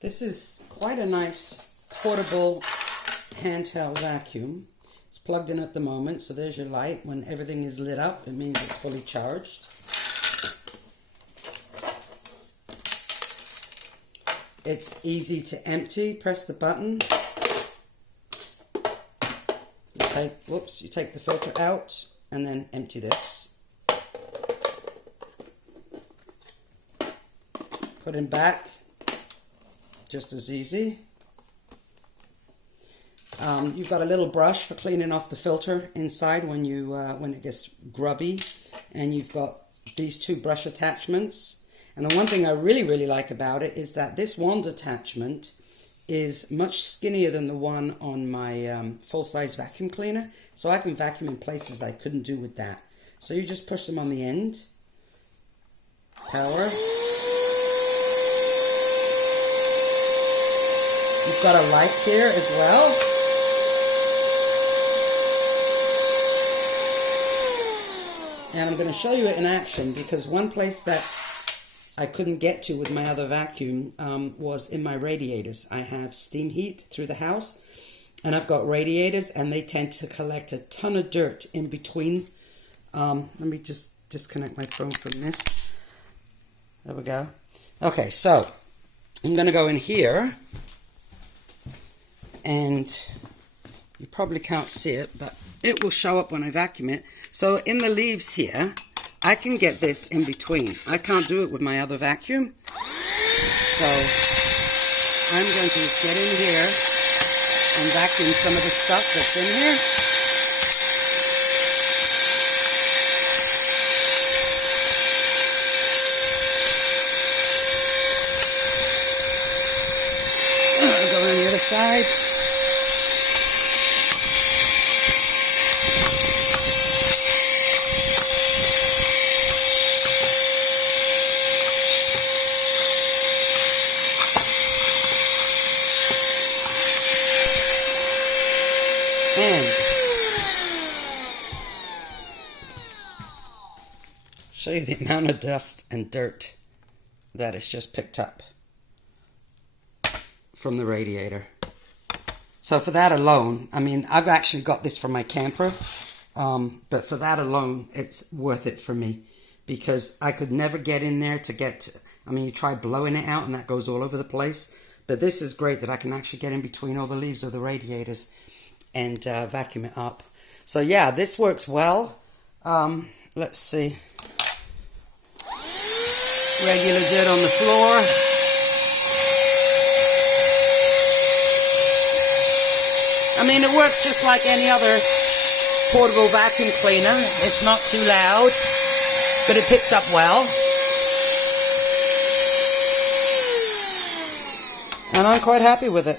This is quite a nice portable handheld vacuum. It's plugged in at the moment, so there's your light. When everything is lit up, it means it's fully charged. It's easy to empty. Press the button. You take the filter out and then empty this. Put it back, just as easy. You've got a little brush for cleaning off the filter inside when it gets grubby, and you've got these two brush attachments. And the one thing I really like about it is that this wand attachment is much skinnier than the one on my full-size vacuum cleaner, so I can vacuum in places that I couldn't do with that. So you just push them on the end. Power. You've got a light here as well. And I'm going to show you it in action, because one place that I couldn't get to with my other vacuum was in my radiators. I have steam heat through the house, and I've got radiators, and they tend to collect a ton of dirt in between. Let me just disconnect my phone from this. There we go. Okay, so I'm going to go in here, and you probably can't see it, but it will show up when I vacuum it. So in the leaves here, I can get this in between. I can't do it with my other vacuum. So I'm going to just get in here and vacuum some of the stuff that's in here. I'll go on the other side. And show you the amount of dust and dirt that is just picked up from the radiator. So for that alone, I mean, I've actually got this from my camper, but for that alone, it's worth it for me, because I could never get in there to get, I mean, you try blowing it out and that goes all over the place, but this is great that I can actually get in between all the leaves of the radiators and vacuum it up. So yeah, this works well. Let's see. Regular dirt on the floor. I mean, it works just like any other portable vacuum cleaner. It's not too loud, but it picks up well. And I'm quite happy with it.